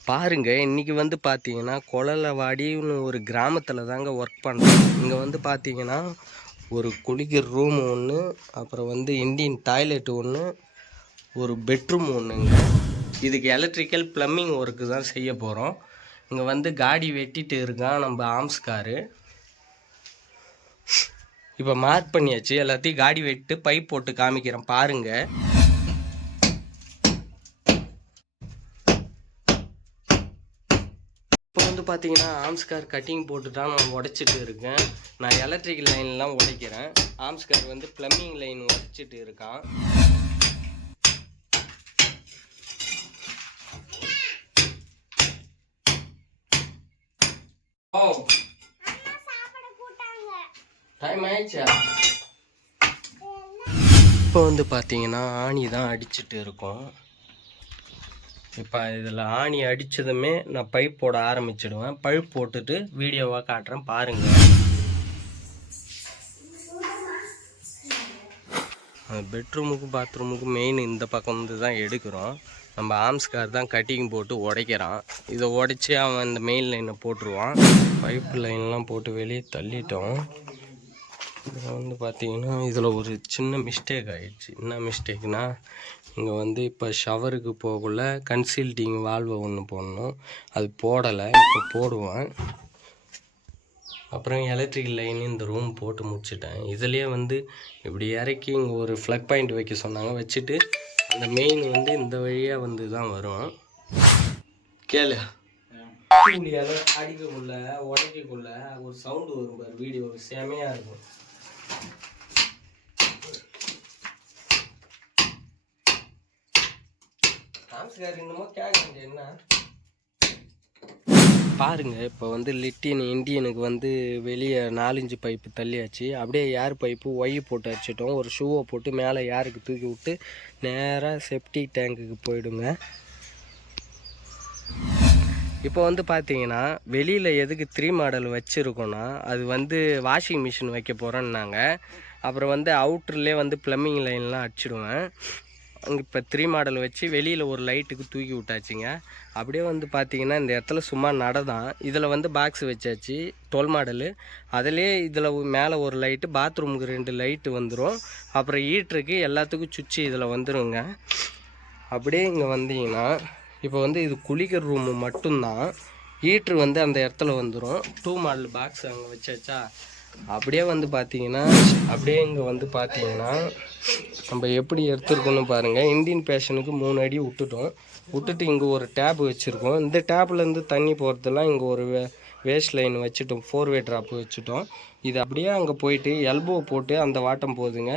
பாருங்க இன்னைக்கு வந்து பார்த்தீங்கன்னா கொழலவாடின்னு ஒரு கிராமத்தில் தாங்க ஒர்க் பண்ணுறோம் இங்கே வந்து பார்த்தீங்கன்னா ஒரு குளிக்கிற ரூம் ஒன்று அப்புறம் வந்து இந்தியன் டாய்லெட் ஒன்று ஒரு பெட்ரூம் ஒன்றுங்க இதுக்கு எலக்ட்ரிக்கல் ப்ளம்பிங் ஒர்க்கு தான் செய்ய போகிறோம் இங்கே வந்து காடி வெட்டிட்டு இருக்கான் நம்ம ஆம்ஸ்காரு. இப்போ மார்க் பண்ணியாச்சு எல்லாத்தையும் காடி வெட்டு பைப் போட்டு காமிக்கிறேன் பாருங்கள் வந்து பார்த்தீங்கன்னா ஆம்ஸ்கார் கட்டிங் போட்டு தான் நான் உடைச்சிட்டு இருக்கேன். நான் எலக்ட்ரிக்கல் லைன்லாம் உடைக்கிறேன். ஆம்ஸ்கார் வந்து ப்ளம்பிங் லைன் உடைச்சிட்டு இருக்கான். ஓ. டைம் ஆயிடுச்சா? இப்போ வந்து பார்த்தீங்கன்னா ஆணி தான் அடிச்சிட்டு இருக்கோம். இப்போ இதில் ஆணி அடித்ததுமே நான் பைப் போட ஆரம்பிச்சிடுவேன். பைப் போட்டுட்டு வீடியோவாக காட்டுறேன் பாருங்கள் பெட்ரூமுக்கு பாத்ரூமுக்கு மெயின் இந்த பக்கம் வந்து தான் எடுக்கிறோம். நம்ம ஆம்ஸ்கார் தான் கட்டிங் போட்டு உடைக்கிறான். இதை உடைச்சி அவன் இந்த மெயின் லைனை போட்டுருவான். பைப் லைன்லாம் போட்டு வெளியே தள்ளிட்டோம். இதில் வந்து பார்த்தீங்கன்னா இதில் ஒரு சின்ன மிஸ்டேக் ஆகிடுச்சு என்ன மிஸ்டேக்னா இங்கே வந்து இப்போ ஷவருக்கு போகக்குள்ள கன்சீல்டிங் வால்வை ஒன்று போடணும். அது போடலை இப்போ போடுவேன். அப்புறம் எலக்ட்ரிக் லைன் இந்த ரூம் போட்டு முடிச்சிட்டேன். இதுலேயே வந்து இப்படி இறக்கி இங்கே ஒரு ஃப்ளக் பாயிண்ட் வைக்க சொன்னாங்க. வச்சுட்டு அந்த மெயின் வந்து இந்த வழியாக வந்து தான் வரும். கேளு. அடிக்கக்குள்ள உடைக்கக்குள்ள ஒரு சவுண்டு வரும் பாரு. வீடியோ செமையாக இருக்கும். டான்ஸ்கார் என்னமோ கேட்குறீங்க என்ன? பாருங்க இப்போ வந்து லிட்டின் இந்தியனுக்கு வந்து வெளியே நாலஞ்சு பைப்பு தள்ளியாச்சு. அப்படியே ஏர் பைப்பு? ஒய் போட்டு அடிச்சிட்டோம். ஒரு ஷூவை போட்டு மேலே ஏருக்கு தூக்கி விட்டு நேராக செப்டிக் டேங்குக்கு போயிடுங்க. இப்போ வந்து பார்த்தீங்கன்னா வெளியில் எதுக்கு த்ரீ மாடல் வச்சுருக்கோன்னா அது வந்து வாஷிங் மிஷின் வைக்க போகிறோன்னாங்க அப்புறம் வந்து அவுட்டர்லேயே வந்து ப்ளம்பிங் லைன்லாம் அடிச்சிடுவேன். இப்போ த்ரீ மாடல் வச்சு வெளியில் ஒரு லைட்டுக்கு தூக்கி விட்டாச்சுங்க. அப்படியே வந்து பார்த்தீங்கன்னா இந்த இடத்துல சும்மா நடதான் இதில் வந்து பாக்ஸ் வச்சாச்சு டுவெல் மாடலு அதிலே இதில் மேலே ஒரு லைட்டு பாத்ரூமுக்கு ரெண்டு லைட்டு வந்துடும் அப்புறம் ஹீட்ருக்கு எல்லாத்துக்கும் சுவிட்சு இதில் வந்துருங்க. அப்படியே இங்கே வந்தீங்கன்னா இப்போ வந்து இது குளிக்கிற ரூமு மட்டும்தான். ஹீட்ரு வந்து அந்த இடத்துல வந்துடும் டூ மாடல் பாக்ஸ் அங்கே வச்சாச்சா? அப்படியே வந்து பார்த்தீங்கன்னா அப்படியே இங்கே வந்து பார்த்தீங்கன்னா நம்ம எப்படி எடுத்துருக்கோம்னு பாருங்கள் இந்தியன் பேஷனுக்கு மூணு அடி விட்டுட்டோம். விட்டுட்டு இங்கே ஒரு டேப் வச்சுருக்கோம். இந்த டேப்லேருந்து தண்ணி போகிறதெல்லாம் இங்கே ஒரு வே வேஸ்ட் லைன் வச்சுட்டோம். ஃபோர் வே ட்ராப் வச்சுட்டோம். இது அப்படியே அங்கே போயிட்டு எல்போ போட்டு அந்த வாட்டம் போகுதுங்க